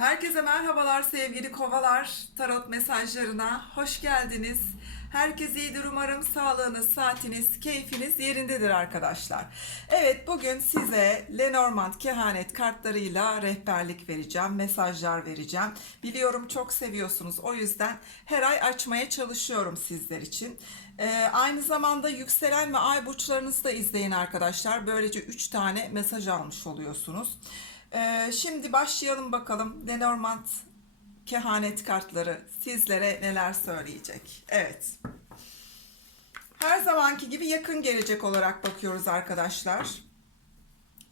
Herkese merhabalar sevgili kovalar. Tarot mesajlarına hoş geldiniz. Herkes iyidir umarım. Sağlığınız, saatiniz, keyfiniz yerindedir arkadaşlar. Evet bugün size Lenormand kehanet kartlarıyla rehberlik vereceğim, mesajlar vereceğim. Biliyorum çok seviyorsunuz. O yüzden her ay açmaya çalışıyorum sizler için. Ee, aynı zamanda yükselen ve ay burçlarınızı da izleyin arkadaşlar. Böylece 3 tane mesaj almış oluyorsunuz. Ee, şimdi başlayalım bakalım. Lenormand kehanet kartları sizlere neler söyleyecek. Evet. Her zamanki gibi yakın gelecek olarak bakıyoruz arkadaşlar.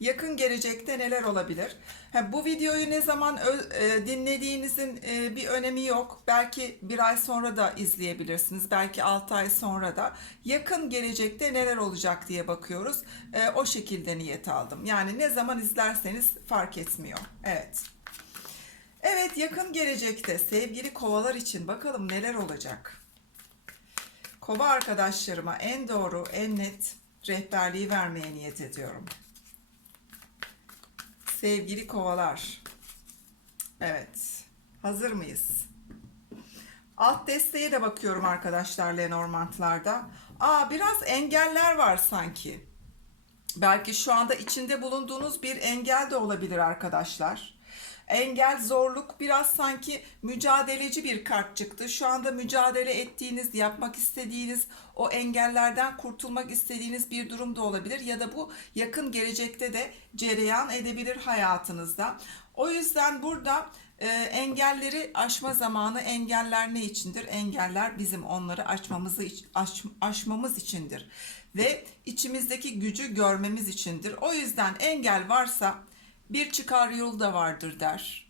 Yakın gelecekte neler olabilir? Ha, bu videoyu ne zaman e, dinlediğinizin e, bir önemi yok. Belki bir ay sonra da izleyebilirsiniz. Belki 6 ay sonra da. Yakın gelecekte neler olacak diye bakıyoruz. E, o şekilde niyet aldım. Yani ne zaman izlerseniz fark etmiyor. Evet. Evet yakın gelecekte sevgili kovalar için bakalım neler olacak. Kova arkadaşlarıma en doğru, en net rehberliği vermeye niyet ediyorum. Sevgili kovalar. Evet. Hazır mıyız? Alt desteğe de bakıyorum arkadaşlar Lenormand'larda. Aa biraz engeller var sanki. Belki şu anda içinde bulunduğunuz bir engel de olabilir arkadaşlar. Engel, zorluk biraz sanki mücadeleci bir kart çıktı. Şu anda mücadele ettiğiniz, yapmak istediğiniz, o engellerden kurtulmak istediğiniz bir durum da olabilir. Ya da bu yakın gelecekte de cereyan edebilir hayatınızda. O yüzden burada e, engelleri aşma zamanı engeller ne içindir? Engeller bizim onları aşmamızı aş, aşmamız içindir ve içimizdeki gücü görmemiz içindir. O yüzden engel varsa bir çıkar yolu da vardır der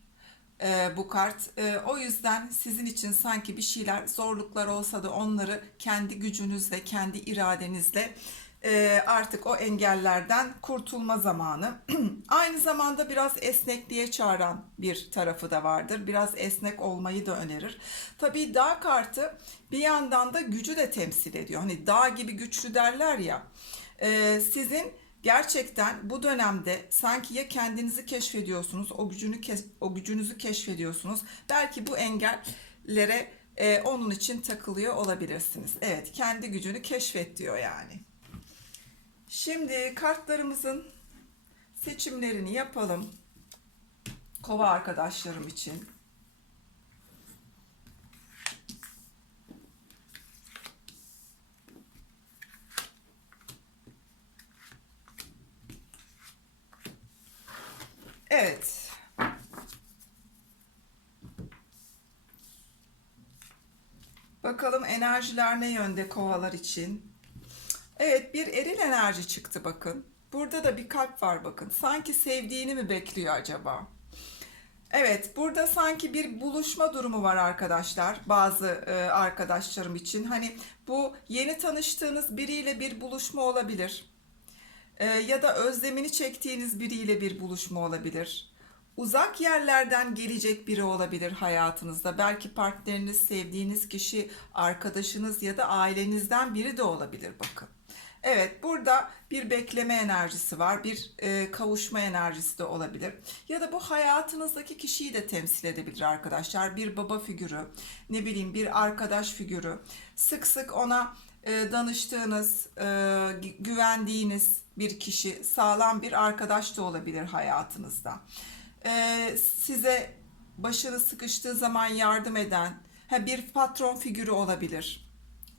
e, bu kart. E, o yüzden sizin için sanki bir şeyler zorluklar olsa da onları kendi gücünüzle, kendi iradenizle e, artık o engellerden kurtulma zamanı. Aynı zamanda biraz esnekliğe çağıran bir tarafı da vardır. Biraz esnek olmayı da önerir. Tabii dağ kartı bir yandan da gücü de temsil ediyor. Hani dağ gibi güçlü derler ya. E, sizin gerçekten bu dönemde sanki ya kendinizi keşfediyorsunuz, o gücünü o gücünüzü keşfediyorsunuz. Belki bu engellere e, onun için takılıyor olabilirsiniz. Evet, kendi gücünü keşfet diyor yani. Şimdi kartlarımızın seçimlerini yapalım. Kova arkadaşlarım için. Evet. Bakalım enerjiler ne yönde kovalar için. Evet bir eril enerji çıktı bakın. Burada da bir kalp var bakın. Sanki sevdiğini mi bekliyor acaba? Evet burada sanki bir buluşma durumu var arkadaşlar. Bazı e, arkadaşlarım için. Hani bu yeni tanıştığınız biriyle bir buluşma olabilir. E, ya da özlemini çektiğiniz biriyle bir buluşma olabilir. Uzak yerlerden gelecek biri olabilir hayatınızda. Belki partneriniz, sevdiğiniz kişi, arkadaşınız ya da ailenizden biri de olabilir bakın. Evet burada bir bekleme enerjisi var, bir e, kavuşma enerjisi de olabilir. Ya da bu hayatınızdaki kişiyi de temsil edebilir arkadaşlar. Bir baba figürü, ne bileyim bir arkadaş figürü. Sık sık ona danıştığınız, e, gü- güvendiğiniz bir kişi, sağlam bir arkadaş da olabilir hayatınızda. E, size başınız sıkıştığı zaman yardım eden bir patron figürü olabilir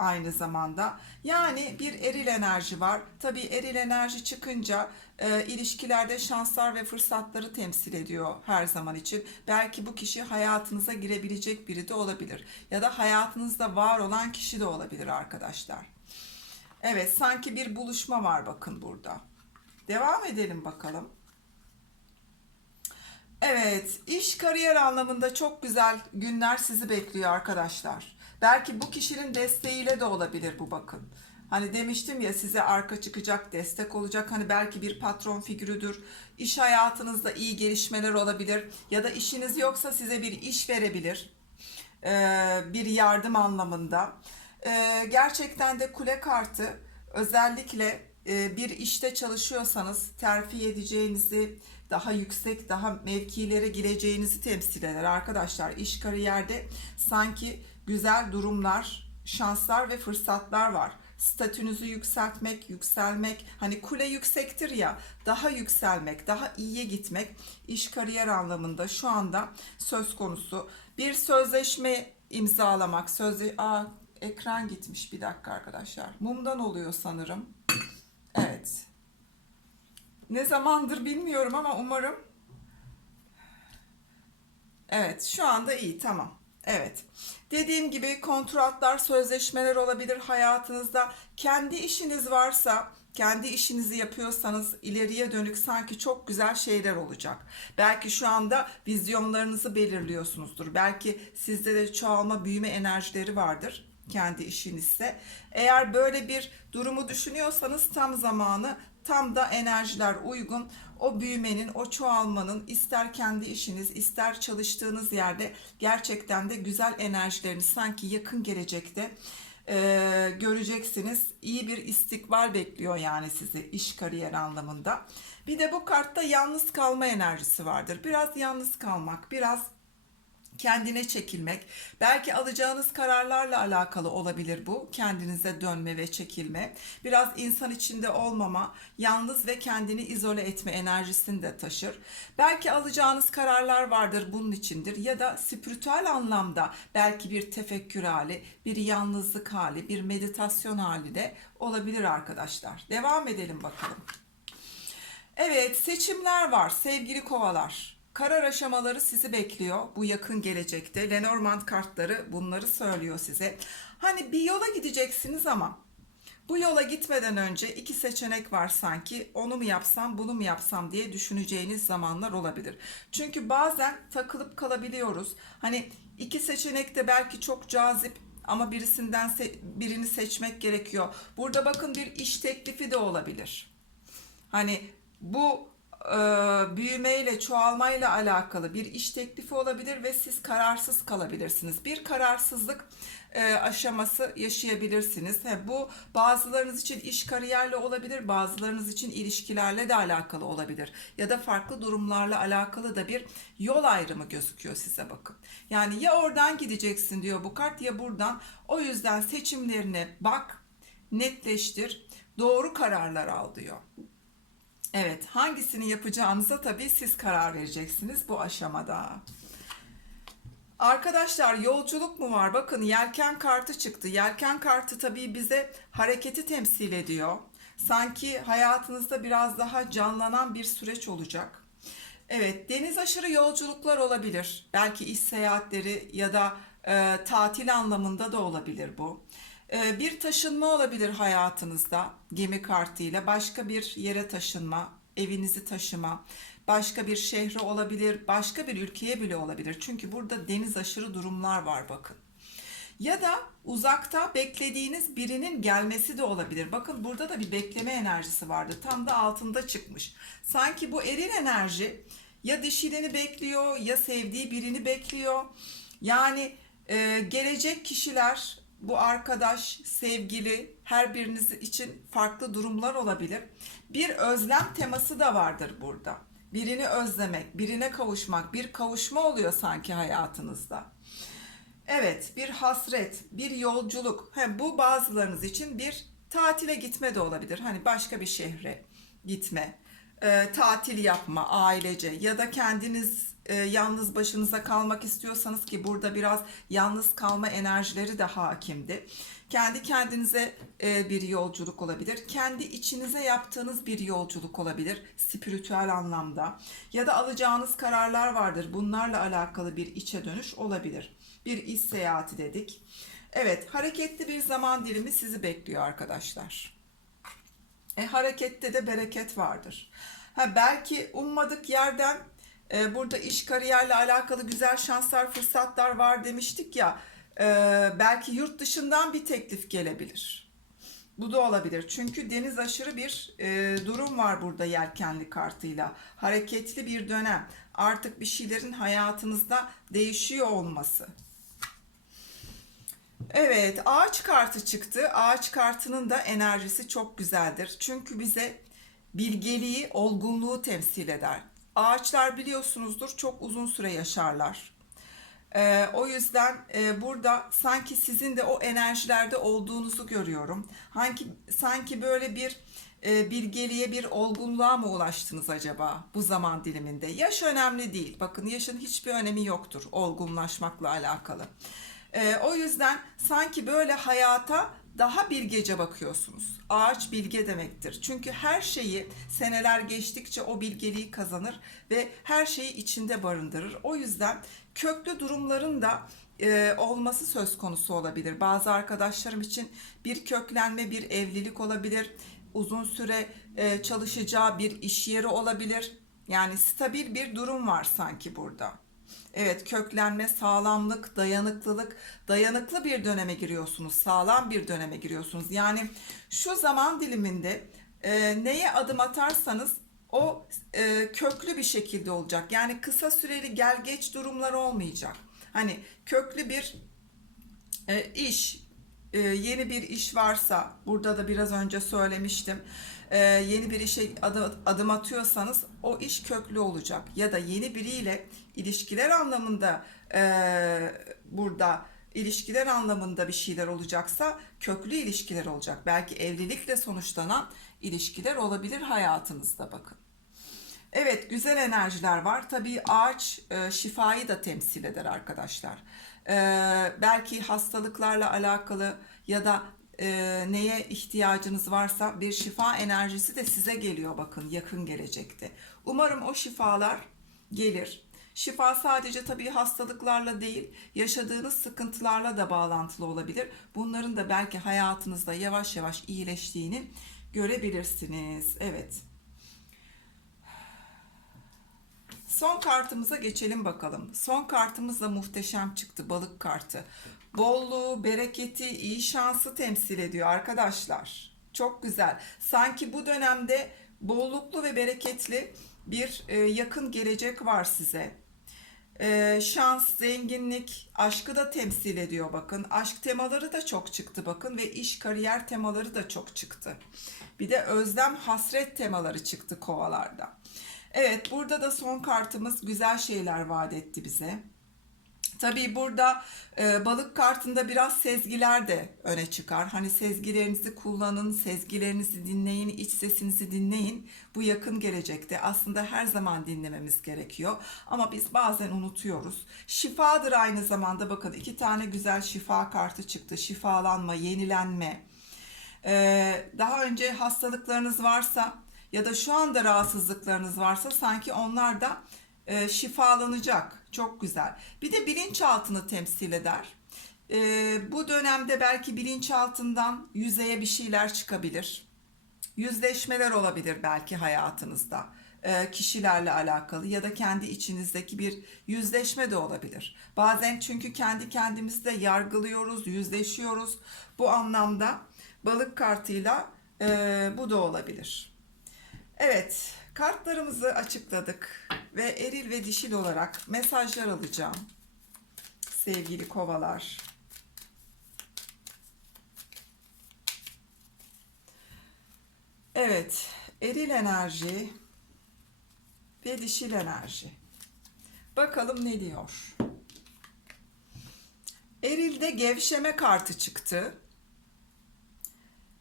aynı zamanda. Yani bir eril enerji var. Tabii eril enerji çıkınca e, ilişkilerde şanslar ve fırsatları temsil ediyor her zaman için. Belki bu kişi hayatınıza girebilecek biri de olabilir. Ya da hayatınızda var olan kişi de olabilir arkadaşlar. Evet sanki bir buluşma var bakın burada. Devam edelim bakalım. Evet, iş kariyer anlamında çok güzel günler sizi bekliyor arkadaşlar. Belki bu kişinin desteğiyle de olabilir bu bakın. Hani demiştim ya size arka çıkacak, destek olacak. Hani belki bir patron figürüdür. İş hayatınızda iyi gelişmeler olabilir. Ya da işiniz yoksa size bir iş verebilir. Ee, bir yardım anlamında. Ee, gerçekten de kule kartı özellikle e, bir işte çalışıyorsanız terfi edeceğinizi, daha yüksek, daha mevkilere gireceğinizi temsil eder arkadaşlar. İş kariyerde sanki güzel durumlar, şanslar ve fırsatlar var. Statünüzü yükseltmek, yükselmek, hani kule yüksektir ya, daha yükselmek, daha iyiye gitmek iş kariyer anlamında şu anda söz konusu. Bir sözleşme imzalamak, sözle Aa, ekran gitmiş bir dakika arkadaşlar. Mumdan oluyor sanırım. Evet. Ne zamandır bilmiyorum ama umarım. Evet, şu anda iyi, tamam. Evet. Dediğim gibi kontratlar, sözleşmeler olabilir hayatınızda. Kendi işiniz varsa, kendi işinizi yapıyorsanız ileriye dönük sanki çok güzel şeyler olacak. Belki şu anda vizyonlarınızı belirliyorsunuzdur. Belki sizde de çoğalma, büyüme enerjileri vardır kendi işinizse. Eğer böyle bir durumu düşünüyorsanız tam zamanı, tam da enerjiler uygun. O büyümenin, o çoğalmanın ister kendi işiniz, ister çalıştığınız yerde gerçekten de güzel enerjilerini sanki yakın gelecekte e, göreceksiniz. İyi bir istikbal bekliyor yani sizi iş kariyer anlamında. Bir de bu kartta yalnız kalma enerjisi vardır. Biraz yalnız kalmak, biraz kendine çekilmek, belki alacağınız kararlarla alakalı olabilir bu. Kendinize dönme ve çekilme. Biraz insan içinde olmama, yalnız ve kendini izole etme enerjisini de taşır. Belki alacağınız kararlar vardır bunun içindir ya da spiritüel anlamda belki bir tefekkür hali, bir yalnızlık hali, bir meditasyon hali de olabilir arkadaşlar. Devam edelim bakalım. Evet, seçimler var sevgili kovalar. Karar aşamaları sizi bekliyor bu yakın gelecekte. Lenormand kartları bunları söylüyor size. Hani bir yola gideceksiniz ama bu yola gitmeden önce iki seçenek var sanki. Onu mu yapsam, bunu mu yapsam diye düşüneceğiniz zamanlar olabilir. Çünkü bazen takılıp kalabiliyoruz. Hani iki seçenek de belki çok cazip ama birisinden se- birini seçmek gerekiyor. Burada bakın bir iş teklifi de olabilir. Hani bu e, büyümeyle, çoğalmayla alakalı bir iş teklifi olabilir ve siz kararsız kalabilirsiniz. Bir kararsızlık e, aşaması yaşayabilirsiniz. He, bu bazılarınız için iş kariyerle olabilir, bazılarınız için ilişkilerle de alakalı olabilir. Ya da farklı durumlarla alakalı da bir yol ayrımı gözüküyor size bakın. Yani ya oradan gideceksin diyor bu kart ya buradan. O yüzden seçimlerine bak, netleştir, doğru kararlar al diyor. Evet, hangisini yapacağınıza tabii siz karar vereceksiniz bu aşamada. Arkadaşlar yolculuk mu var? Bakın yelken kartı çıktı. Yelken kartı tabii bize hareketi temsil ediyor. Sanki hayatınızda biraz daha canlanan bir süreç olacak. Evet, deniz aşırı yolculuklar olabilir. Belki iş seyahatleri ya da e, tatil anlamında da olabilir bu. E, bir taşınma olabilir hayatınızda gemi kartıyla. Başka bir yere taşınma, evinizi taşıma, başka bir şehre olabilir, başka bir ülkeye bile olabilir. Çünkü burada deniz aşırı durumlar var bakın. Ya da uzakta beklediğiniz birinin gelmesi de olabilir. Bakın burada da bir bekleme enerjisi vardı. Tam da altında çıkmış. Sanki bu eril enerji ya dişilini bekliyor ya sevdiği birini bekliyor. Yani e, gelecek kişiler bu arkadaş, sevgili her biriniz için farklı durumlar olabilir. Bir özlem teması da vardır burada. Birini özlemek, birine kavuşmak, bir kavuşma oluyor sanki hayatınızda. Evet, bir hasret, bir yolculuk. Hem bu bazılarınız için bir tatile gitme de olabilir. Hani başka bir şehre gitme, e, tatil yapma ailece ya da kendiniz e, yalnız başınıza kalmak istiyorsanız ki burada biraz yalnız kalma enerjileri de hakimdi. Kendi kendinize e, bir yolculuk olabilir. Kendi içinize yaptığınız bir yolculuk olabilir. Spiritüel anlamda. Ya da alacağınız kararlar vardır. Bunlarla alakalı bir içe dönüş olabilir. Bir iş seyahati dedik. Evet, hareketli bir zaman dilimi sizi bekliyor arkadaşlar. E, harekette de bereket vardır. Ha, belki ummadık yerden burada iş kariyerle alakalı güzel şanslar, fırsatlar var demiştik ya. e, belki yurt dışından bir teklif gelebilir. Bu da olabilir. Çünkü deniz aşırı bir e, durum var burada yelkenli kartıyla. Hareketli bir dönem. Artık bir şeylerin hayatınızda değişiyor olması. Evet, ağaç kartı çıktı. Ağaç kartının da enerjisi çok güzeldir. Çünkü bize bilgeliği, olgunluğu temsil eder. Ağaçlar biliyorsunuzdur çok uzun süre yaşarlar. Ee, o yüzden e, burada sanki sizin de o enerjilerde olduğunuzu görüyorum. Hangi sanki böyle bir e, bilgeliğe, bir olgunluğa mı ulaştınız acaba bu zaman diliminde? Yaş önemli değil. Bakın yaşın hiçbir önemi yoktur olgunlaşmakla alakalı. Ee, o yüzden sanki böyle hayata daha bilgece bakıyorsunuz. Ağaç bilge demektir. Çünkü her şeyi seneler geçtikçe o bilgeliği kazanır ve her şeyi içinde barındırır. O yüzden köklü durumların da e, olması söz konusu olabilir. Bazı arkadaşlarım için bir köklenme, bir evlilik olabilir. Uzun süre e, çalışacağı bir iş yeri olabilir. Yani stabil bir durum var sanki burada. Evet köklenme, sağlamlık, dayanıklılık, dayanıklı bir döneme giriyorsunuz, sağlam bir döneme giriyorsunuz. Yani şu zaman diliminde e, neye adım atarsanız o e, köklü bir şekilde olacak. Yani kısa süreli gel geç durumlar olmayacak. Hani köklü bir e, iş, e, yeni bir iş varsa, burada da biraz önce söylemiştim, e, yeni bir işe adım, adım atıyorsanız o iş köklü olacak. Ya da yeni biriyle ilişkiler anlamında e, burada ilişkiler anlamında bir şeyler olacaksa köklü ilişkiler olacak. Belki evlilikle sonuçlanan ilişkiler olabilir hayatınızda bakın. Evet güzel enerjiler var. Tabii ağaç e, şifayı da temsil eder arkadaşlar. E, belki hastalıklarla alakalı ya da e, neye ihtiyacınız varsa bir şifa enerjisi de size geliyor bakın yakın gelecekte. Umarım o şifalar gelir. Şifa sadece tabii hastalıklarla değil, yaşadığınız sıkıntılarla da bağlantılı olabilir. Bunların da belki hayatınızda yavaş yavaş iyileştiğini görebilirsiniz. Evet. Son kartımıza geçelim bakalım. Son kartımız da muhteşem çıktı. Balık kartı. Bolluğu, bereketi, iyi şansı temsil ediyor arkadaşlar. Çok güzel. Sanki bu dönemde bolluklu ve bereketli bir e, yakın gelecek var size. E, şans, zenginlik, aşkı da temsil ediyor bakın. Aşk temaları da çok çıktı bakın ve iş, kariyer temaları da çok çıktı. Bir de özlem, hasret temaları çıktı kovalarda. Evet burada da son kartımız güzel şeyler vaat etti bize. Tabii burada e, balık kartında biraz sezgiler de öne çıkar. Hani sezgilerinizi kullanın, sezgilerinizi dinleyin, iç sesinizi dinleyin. Bu yakın gelecekte aslında her zaman dinlememiz gerekiyor. Ama biz bazen unutuyoruz. Şifadır aynı zamanda bakın iki tane güzel şifa kartı çıktı. Şifalanma, yenilenme. E, daha önce hastalıklarınız varsa ya da şu anda rahatsızlıklarınız varsa sanki onlar da e, şifalanacak. Çok güzel. Bir de bilinçaltını temsil eder. E, bu dönemde belki bilinçaltından yüzeye bir şeyler çıkabilir. Yüzleşmeler olabilir belki hayatınızda. E, kişilerle alakalı ya da kendi içinizdeki bir yüzleşme de olabilir. Bazen çünkü kendi kendimizde yargılıyoruz, yüzleşiyoruz. Bu anlamda balık kartıyla e, bu da olabilir. Evet, kartlarımızı açıkladık ve eril ve dişil olarak mesajlar alacağım. Sevgili kovalar. Evet, eril enerji ve dişil enerji. Bakalım ne diyor? Eril'de gevşeme kartı çıktı.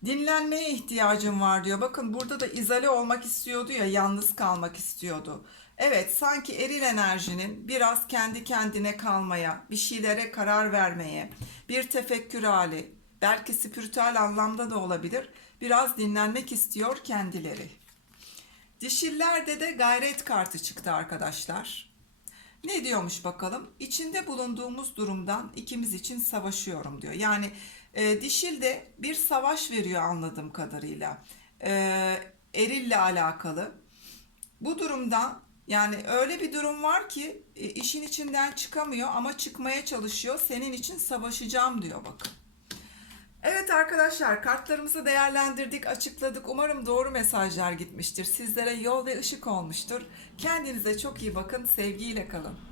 Dinlenmeye ihtiyacım var diyor. Bakın burada da izole olmak istiyordu ya, yalnız kalmak istiyordu. Evet, sanki eril enerjinin biraz kendi kendine kalmaya, bir şeylere karar vermeye, bir tefekkür hali, belki spiritüel anlamda da olabilir. Biraz dinlenmek istiyor kendileri. Dişillerde de gayret kartı çıktı arkadaşlar. Ne diyormuş bakalım? İçinde bulunduğumuz durumdan ikimiz için savaşıyorum diyor. Yani e, dişil de bir savaş veriyor anladığım kadarıyla. E, erille alakalı. Bu durumda yani öyle bir durum var ki e, işin içinden çıkamıyor ama çıkmaya çalışıyor. Senin için savaşacağım diyor bakın. Evet arkadaşlar kartlarımızı değerlendirdik, açıkladık. Umarım doğru mesajlar gitmiştir. Sizlere yol ve ışık olmuştur. Kendinize çok iyi bakın. Sevgiyle kalın.